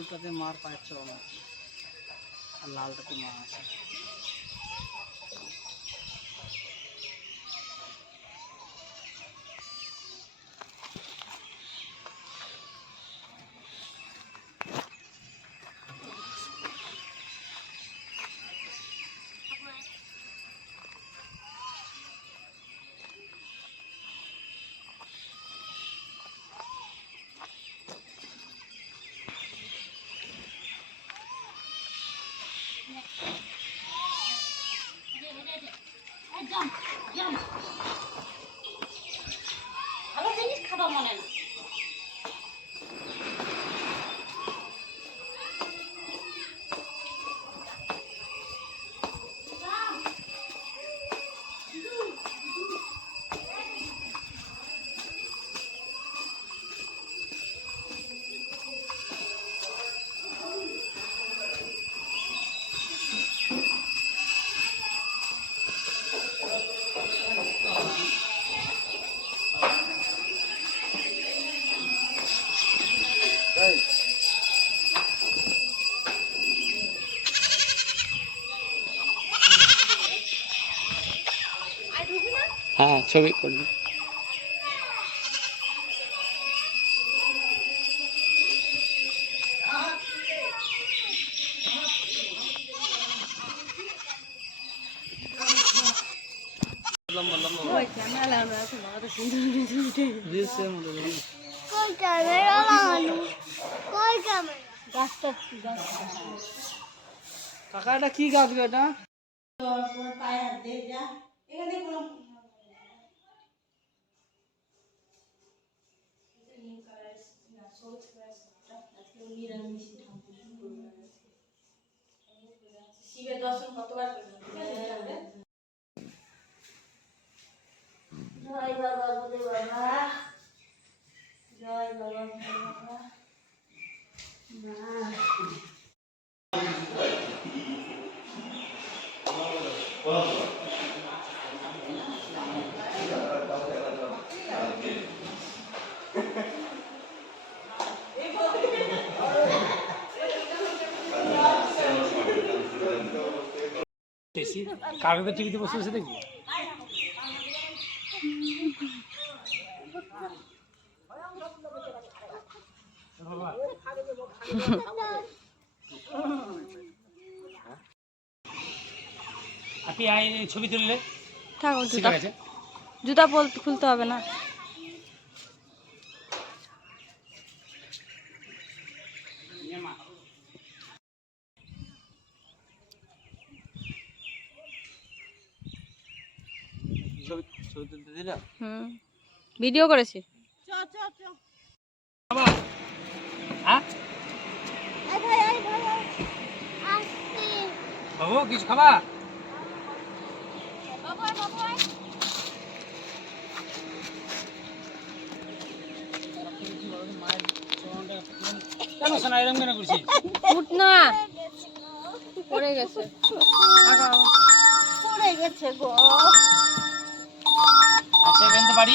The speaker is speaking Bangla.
দুটাতে মার পায়ের চরম আছে আর লালটাতে মা আছে। ভালো জিনিস খাবা মনে না। হ্যাঁ ছবি করবি। কাকা এটা কি গাছ গো এটা? শিবের দর্শন কতবার করবেন? জয় বাবা বলে বাবা, জয় বাবা বলে বাবা। কাগজের টিভিতে বসে বসে দেখবি। আপনি ছবি তুললে থাকো, জুতা খুলতে হবে না। ভিডিও করেছি। বাবু কিছু খাবা? কেন শোনা এরকম কেন করছিস? উঠ না, পড়ে গেছে। পড়ে গেছে গো। আচ্ছা এখান তো বাড়ি